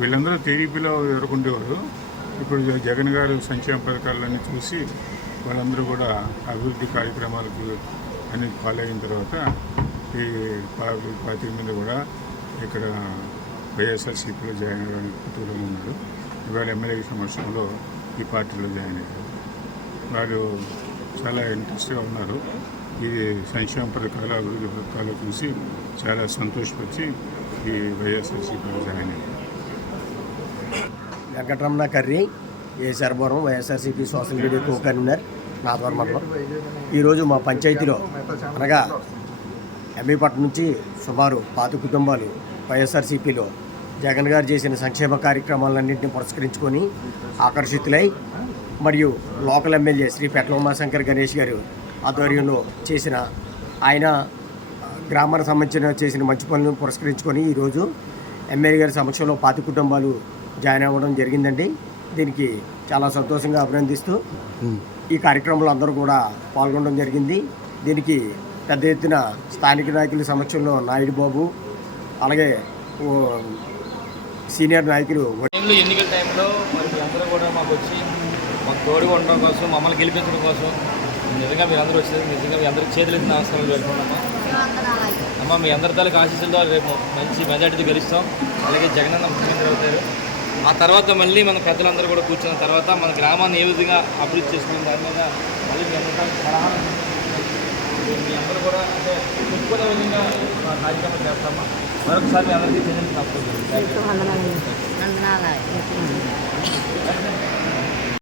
వీళ్ళందరూ టీడీపీలో ఎదుర్కొండేవారు ఇప్పుడు జగన్ గారు సంక్షేమ పథకాలన్నీ చూసి వాళ్ళందరూ కూడా అభివృద్ధి కార్యక్రమాలకు అన్ని ఫాలో అయిన తర్వాత ఈ పార్టీ మీద కూడా ఇక్కడ వైఎస్ఆర్సీపీలో జాయిన్ అవ్వడానికి కుతూహలం ఉన్నాడు. ఇవాళ ఎమ్మెల్యే సమక్షంలో ఈ పార్టీలో జాయిన్ అయ్యారు. వాళ్ళు చాలా ఇంట్రెస్ట్గా ఉన్నారు. ఈ సంక్షేమ పథకాలు అభివృద్ధి పథకాలు చూసి చాలా సంతోషపరిచి ఈ వైఎస్ఆర్సీపీలో జాయిన్ అయ్యారు. వెంకటరమణ కర్రీ ఏ పురం YSRCP social media co convener Nadavaram మండలం. ఈరోజు మా పంచాయతీలో అనగా ఎంబీపట్నం నుంచి సుమారు పాత కుటుంబాలు వైఎస్ఆర్సీపీలో జగన్ గారు చేసిన సంక్షేమ కార్యక్రమాలన్నింటినీ పురస్కరించుకొని ఆకర్షితులై మరియు లోకల్ ఎమ్మెల్యే శ్రీ పెట్ల ఉమాశంకర్ గణేష్ గారు ఆధ్వర్యంలో చేసిన ఆయన గ్రామానికి సంబంధించిన చేసిన మంచి పనులను పురస్కరించుకొని ఈరోజు ఎమ్మెల్యే గారి సమక్షంలో పాతి కుటుంబాలు జాయిన్ అవ్వడం జరిగిందండి. దీనికి చాలా సంతోషంగా అభినందిస్తూ ఈ కార్యక్రమంలో అందరూ కూడా పాల్గొనడం జరిగింది. దీనికి పెద్ద ఎత్తున స్థానిక నాయకుల సమక్షంలో నాయుడు బాబు అలాగే సీనియర్ నాయకులు ఎన్నికల టైంలో మరి అందరూ కూడా మాకు వచ్చి మాకు తోడుగా ఉండడం కోసం మమ్మల్ని గెలిపించడం కోసం నిజంగా మీరు అందరూ వచ్చేది నిజంగా మీ అందరికి చేతులు ఎత్తి నమస్కారాలు పెట్టుకున్నామా అమ్మ మీ అందరి తాలూకు ఆశీస్సులతో రేపు మంచి మెజార్టీతో గెలుస్తాం. అలాగే జగనన్న ముఖ్యమంత్రి అవుతారు. ఆ తర్వాత మళ్ళీ మన పెద్దలందరూ కూడా కూర్చున్న తర్వాత మన గ్రామాన్ని ఏ విధంగా అభివృద్ధి చేసుకునే దాని మీద మళ్ళీ మీ అందరూ సలహాలు మీ అందరూ కూడా అంటే చెప్పుకునే విధంగా కార్యక్రమం చేస్తామా? మరొకసారి మీ అందరికీ చెందిన తప్పదు